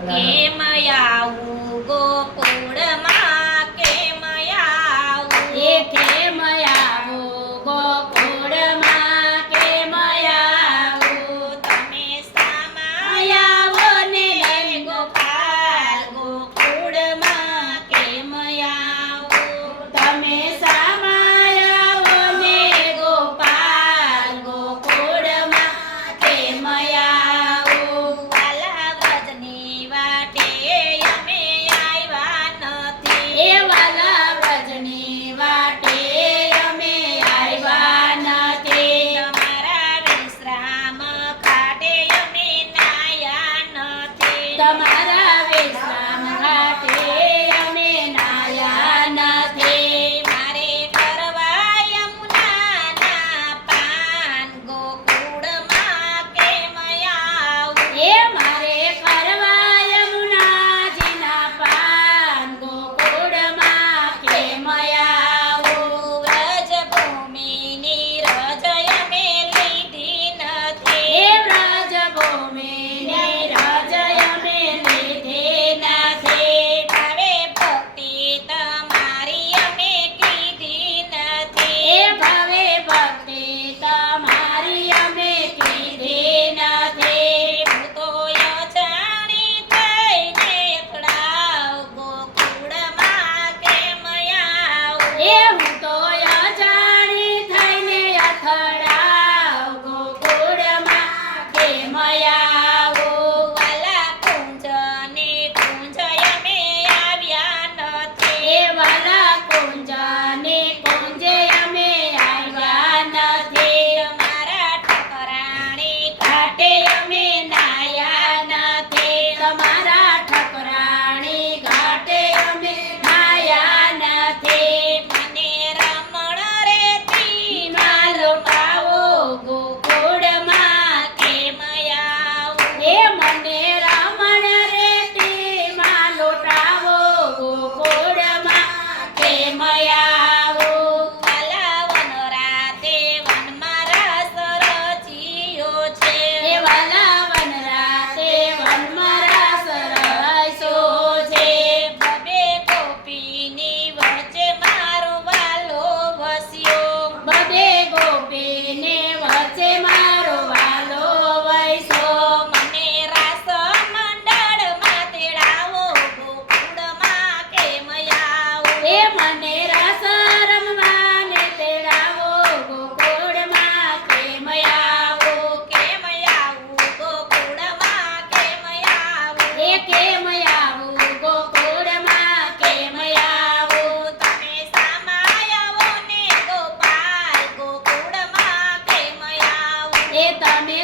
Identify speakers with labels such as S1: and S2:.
S1: કેમ આવું ગોકુળમાં કેમ આવું మన
S2: preta, meu.